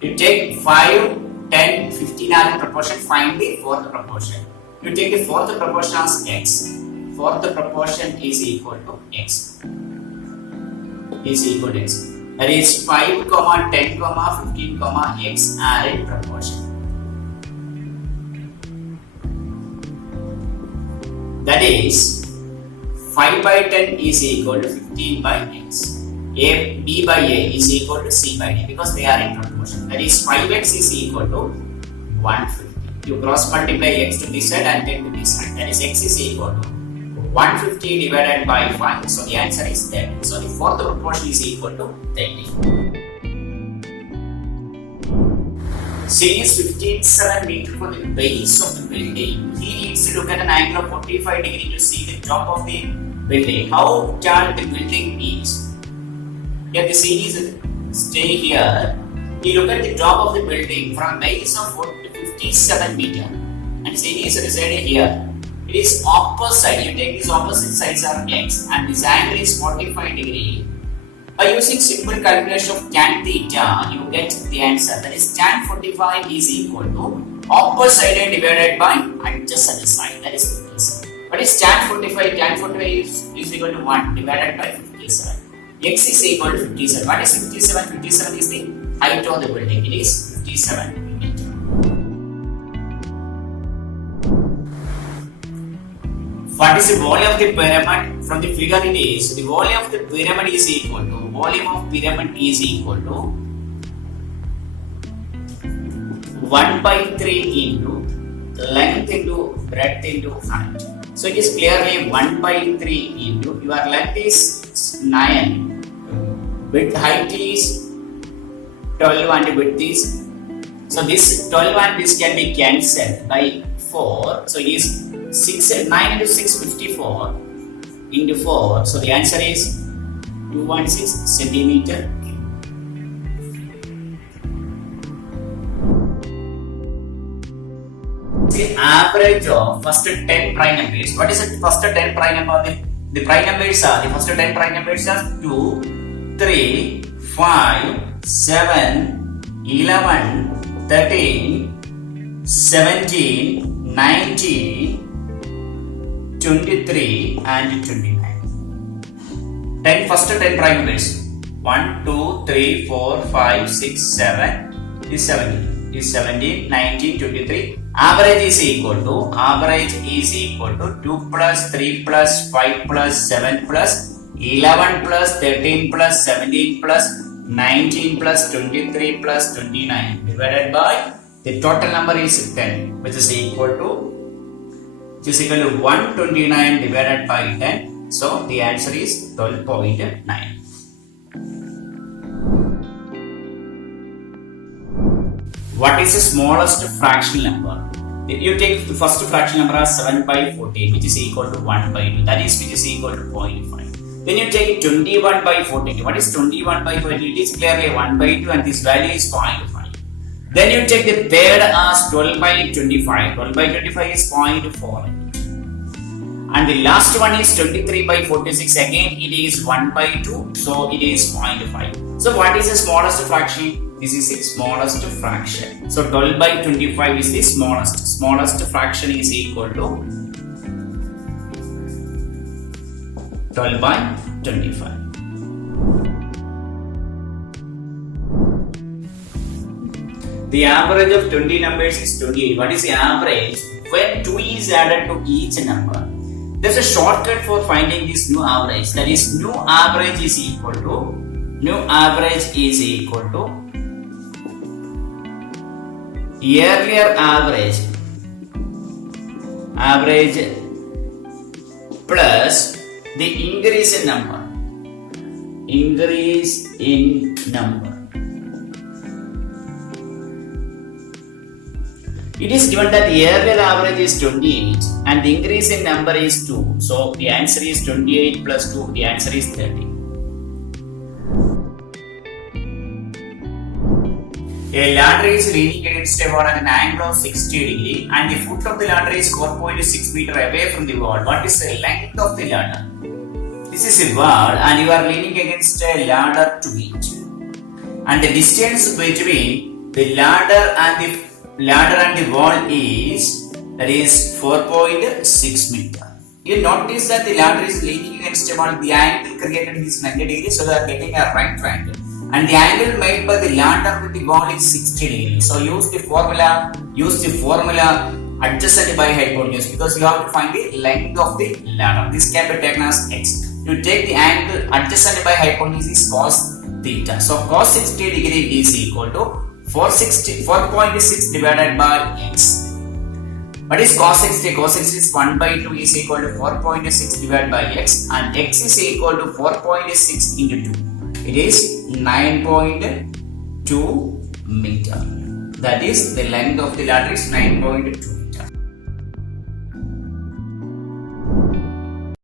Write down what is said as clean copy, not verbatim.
You take 5, 10, 15 are in proportion, find the fourth proportion. You take the fourth proportion as x. Fourth proportion is equal to x. That is 5, 10, 15, x are in proportion. That is 5 by 10 is equal to 15 by x. B by A is equal to C by D because they are in proportion. That is 5x is equal to 150. You cross multiply x to this side and then to this side. That is x is equal to 150 divided by 5. So the answer is 30. So the fourth proportion is equal to 30. Since 57 meter for the base of the building, he needs to look at an angle of 45 degree to see the top of the building. How tall the building is? Here the scene is stay here. You look at the top of the building from base of 57 meter, and scene is residing here. It is opposite. You take these opposite sides are x, and this angle is 45 degree. By using simple calculation of tan theta, you get the answer. That is tan 45 is equal to opposite divided by adjacent side. That is 57. What is tan 45? Tan 45 is equal to 1 divided by 57. X is equal to 57. What is 57? 57 is the height of the building. It is 57 meter. What is the volume of the pyramid? From the figure it is, the volume of the pyramid is equal to 1 by 3 into length into breadth into height. So it is clearly 1 by 3 into your length is 9, width height is 12 and width is, so this 12 and this can be cancelled by 4. So it is 9 into 6 54 into 4. So the answer is 216 centimeter. The average of first 10 prime numbers. What is the first 10 prime number? The prime numbers are, the first 10 prime numbers are 2, 3, 5, 7, 11, 13, 17, 19, 23 and 29. 10 first 10 prime numbers. 1, 2, 3, 4, 5, 6, 7 is 17. Is 17, 19, 23. Average is equal to 2 plus 3 plus 5 plus 7 plus 11 plus 13 plus 17 plus 19 plus 23 plus 29 divided by the total number is 10, which is equal to 129 divided by 10. So the answer is 12.9. What is the smallest fractional number? You take the first fractional number as 7 by 14, which is equal to 1 by 2, that is which is equal to 0.5. Then you take 21 by 14. What is 21 by 14? It is clearly 1 by 2 and this value is 0.5. Then you take the third as 12 by 25. 12 by 25 is 0.4. And the last one is 23 by 46. Again it is 1 by 2. So it is 0.5. So what is the smallest fraction? This is the smallest fraction. So 12 by 25 is the smallest. Smallest fraction is equal to 12 by 25. The average of 20 numbers is 28. What is the average when 2 is added to each number? There is a shortcut for finding this new average. That is, new average is equal to earlier average plus the increase in number. It is given that the earlier average is 28 and the increase in number is 2. So the answer is 28 plus 2. The answer is 30. A ladder is leaning against a wall at an angle of 60 degree and the foot of the ladder is 4.6 meter away from the wall. What is the length of the ladder? This is a wall and you are leaning against a ladder to it. And the distance between the ladder and the wall is, that is 4.6 meter. You notice that the ladder is leaning against a wall. The angle created is 90 degrees, so they are getting a right triangle. And the angle made by the ladder with the wall is 60 degrees. So use the formula adjacent by hypotenuse, because you have to find the length of the ladder. This can be taken as x. You take the angle adjacent by hypotenuse is cos theta. So cos 60 degree is equal to 4.6 divided by x. What is cos 60? Cos 60 is 1 by 2 is equal to 4.6 divided by x, and x is equal to 4.6 into 2. It is 9.2 meter. That is, the length of the ladder is 9.2.